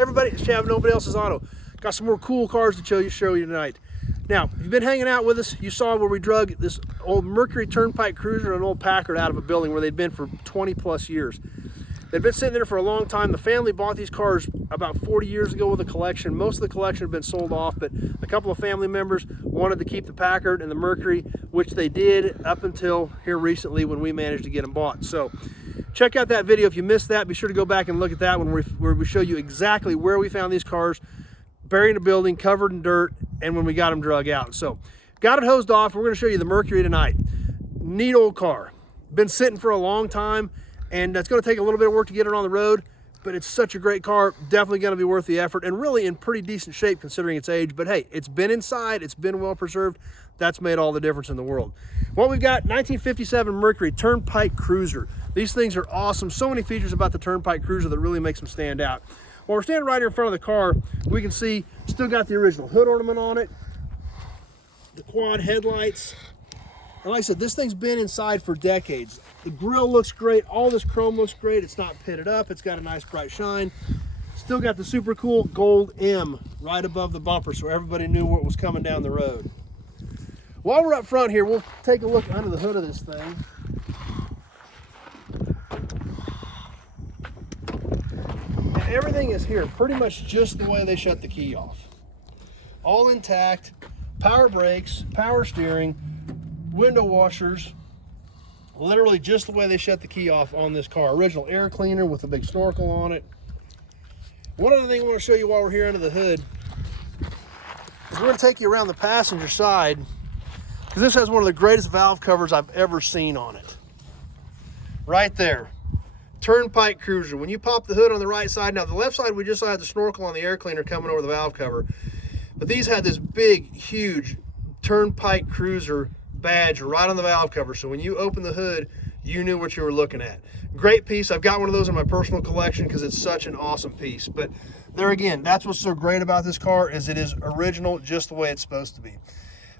Everybody, it's Chad, Nobody Else's Auto. Got some more cool cars to show you tonight. Now, if you've been hanging out with us, you saw where we drug this old Mercury Turnpike Cruiser and an old Packard out of a building where they'd been for 20 plus years. They'd been sitting there for a long time. The family bought these cars about 40 years ago with a collection. Most of the collection had been sold off, but a couple of family members wanted to keep the Packard and the Mercury, which they did up until here recently when we managed to get them bought. So check out that video. If you missed that, be sure to go back and look at that one where we show you exactly where we found these cars, buried in a building, covered in dirt, and when we got them drug out. So got it hosed off. We're going to show you the Mercury tonight. Neat old car. Been sitting for a long time, and it's going to take a little bit of work to get it on the road, but it's such a great car. Definitely going to be worth the effort, and really in pretty decent shape considering its age. But hey, it's been inside. It's been well preserved. That's made all the difference in the world. Well, we've got 1957 Mercury Turnpike Cruiser. These things are awesome. So many features about the Turnpike Cruiser that really makes them stand out. While we're standing right here in front of the car, we can see still got the original hood ornament on it, the quad headlights. And like I said, this thing's been inside for decades. The grille looks great. All this chrome looks great. It's not pitted up. It's got a nice bright shine. Still got the super cool gold M right above the bumper so everybody knew what was coming down the road. While we're up front here, we'll take a look under the hood of this thing. And everything is here pretty much just the way they shut the key off. All intact, power brakes, power steering, window washers, literally just the way they shut the key off on this car. Original air cleaner with a big snorkel on it. One other thing I want to show you while we're here under the hood is we're going to take you around the passenger side because this has one of the greatest valve covers I've ever seen on it. Right there. Turnpike Cruiser. When you pop the hood on the right side, now the left side we just had the snorkel on the air cleaner coming over the valve cover, but these had this big, huge Turnpike Cruiser badge right on the valve cover, so when you open the hood you knew what you were looking at. Great piece. I've got one of those in my personal collection because it's such an awesome piece. But there again, that's what's so great about this car, is it is original just the way it's supposed to be.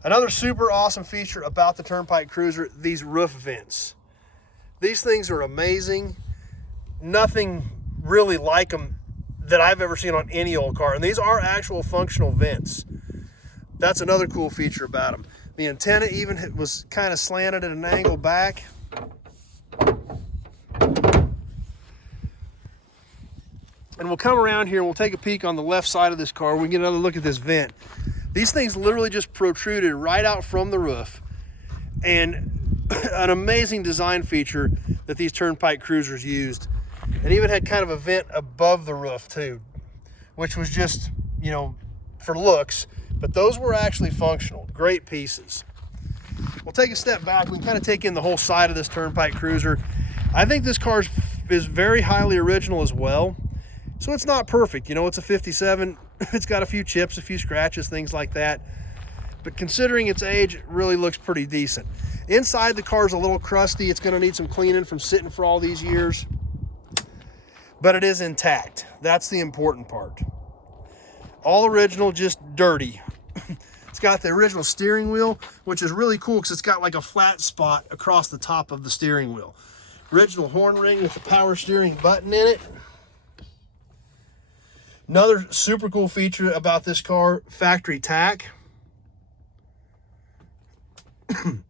Another super awesome feature about the Turnpike Cruiser, these roof vents. These things are amazing. Nothing really like them that I've ever seen on any old car, and these are actual functional vents. That's another cool feature about them. The antenna even was kind of slanted at an angle back. And we'll come around here and we'll take a peek on the left side of this car. We can get another look at this vent. These things literally just protruded right out from the roof. And an amazing design feature that these Turnpike Cruisers used. It even had kind of a vent above the roof too, which was just, you know, for looks. But those were actually functional. Great pieces. We'll take a step back. We can kind of take in the whole side of this Turnpike Cruiser. I think this car is very highly original as well. So it's not perfect. You know, it's a 57. It's got a few chips, a few scratches, things like that. But considering its age, it really looks pretty decent. Inside, the car's a little crusty. It's going to need some cleaning from sitting for all these years. But it is intact. That's the important part. All original, just dirty. It's got the original steering wheel, which is really cool because it's got like a flat spot across the top of the steering wheel. Original horn ring with the power steering button in it. Another super cool feature about this car, factory tack. And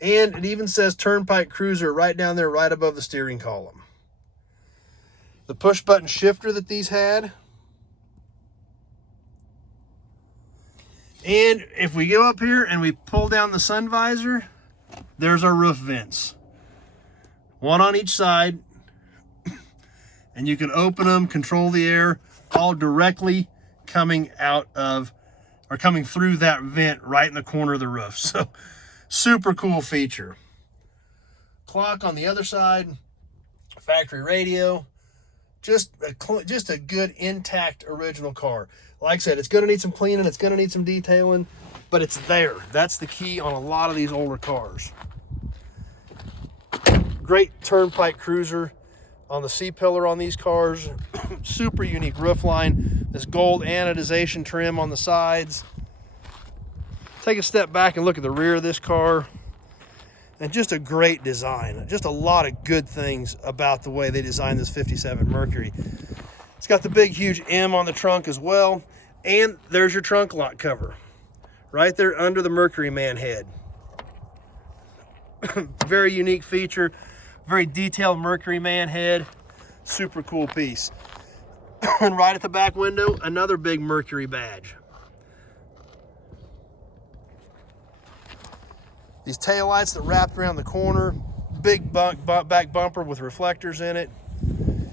it even says Turnpike Cruiser right down there, right above the steering column. The push button shifter that these had. And if we go up here and we pull down the sun visor, there's our roof vents. One on each side. And you can open them, control the air, all directly coming out of, or coming through that vent right in the corner of the roof. So super cool feature. Clock on the other side, factory radio. Just a good intact original car. Like I said, it's going to need some cleaning, it's going to need some detailing, but it's there. That's the key on a lot of these older cars. Great Turnpike Cruiser on the C-pillar on these cars. Super unique roof line. This gold anodization trim on the sides. Take a step back and look at the rear of this car. And just a great design. Just a lot of good things about the way they designed this 57 Mercury. It's got the big, huge M on the trunk as well. And there's your trunk lock cover right there under the Mercury man head. Very unique feature, very detailed Mercury man head. Super cool piece. And right at the back window, another big Mercury badge. These taillights that wrapped around the corner, big back bumper with reflectors in it.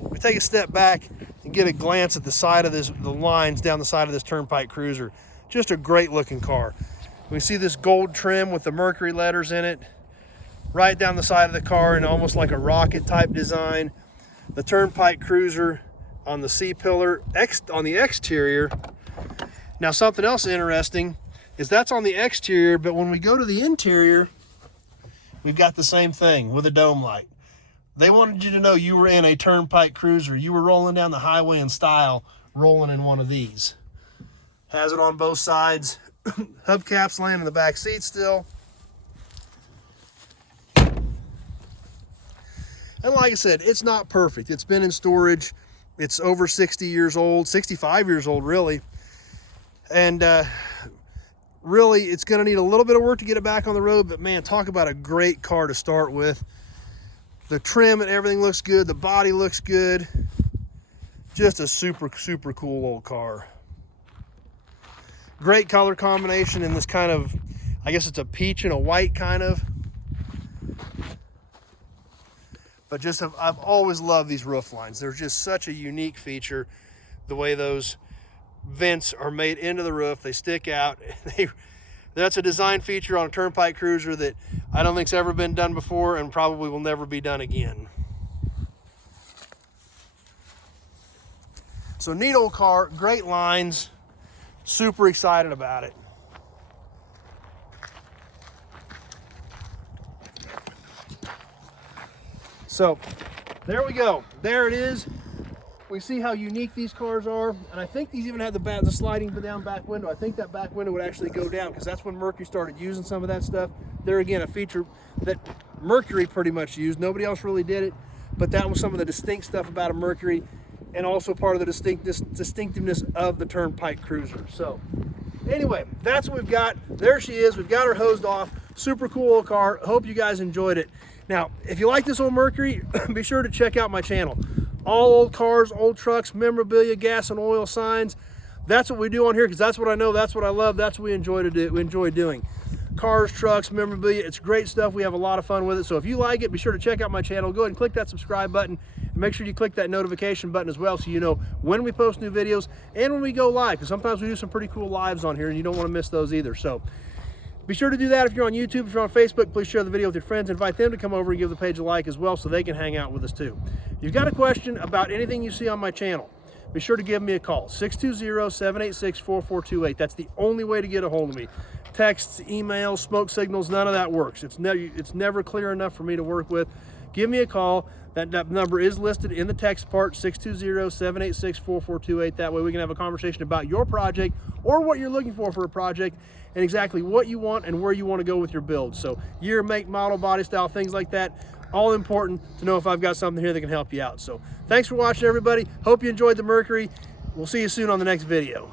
We take a step back and get a glance at the side of this, the lines down the side of this Turnpike Cruiser. Just a great looking car. We see this gold trim with the Mercury letters in it, right down the side of the car in almost like a rocket type design. The Turnpike Cruiser on the C-pillar on the exterior. Now something else interesting is that's on the exterior, but when we go to the interior, we've got the same thing with a dome light. They wanted you to know you were in a Turnpike Cruiser. You were rolling down the highway in style, rolling in one of these. Has it on both sides. Hubcaps laying in the back seat still. And like I said, it's not perfect. It's been in storage. It's over 60 years old, 65 years old really. And really, it's gonna need a little bit of work to get it back on the road, but man, talk about a great car to start with. The trim and everything looks good. The body looks good. Just a super, super cool old car. Great color combination in this kind of, I guess it's a peach and a white kind of. But just, I've always loved these roof lines. They're just such a unique feature. The way those vents are made into the roof, they stick out. That's a design feature on a Turnpike Cruiser that I don't think's ever been done before and probably will never be done again. So neat old car, great lines, super excited about it. So there we go. There it is. We see how unique these cars are, and I think these even had the sliding down back window. I think that back window would actually go down because that's when Mercury started using some of that stuff. There again, a feature that Mercury pretty much used. Nobody else really did it, but that was some of the distinct stuff about a Mercury and also part of the distinctiveness of the Turnpike Cruiser. So anyway, that's what we've got. There she is. We've got her hosed off. Super cool old car. Hope you guys enjoyed it. Now, if you like this old Mercury, be sure to check out my channel. All old cars, old trucks, memorabilia, gas and oil signs. That's what we do on here because that's what I know, that's what I love, that's what we enjoy doing. Cars, trucks, memorabilia, it's great stuff. We have a lot of fun with it. So if you like it, be sure to check out my channel. Go ahead and click that subscribe button and make sure you click that notification button as well so you know when we post new videos and when we go live, because sometimes we do some pretty cool lives on here and you don't want to miss those either. So be sure to do that. If you're on YouTube, if you're on Facebook, please share the video with your friends. Invite them to come over and give the page a like as well so they can hang out with us too. If you've got a question about anything you see on my channel, be sure to give me a call, 620-786-4428. That's the only way to get a hold of me. Texts, emails, smoke signals, none of that works. It's never clear enough for me to work with. Give me a call. That number is listed in the text part, 620-786-4428. That way we can have a conversation about your project or what you're looking for a project and exactly what you want and where you want to go with your build. So year, make, model, body style, things like that. All important to know if I've got something here that can help you out. So thanks for watching, everybody. Hope you enjoyed the Mercury. We'll see you soon on the next video.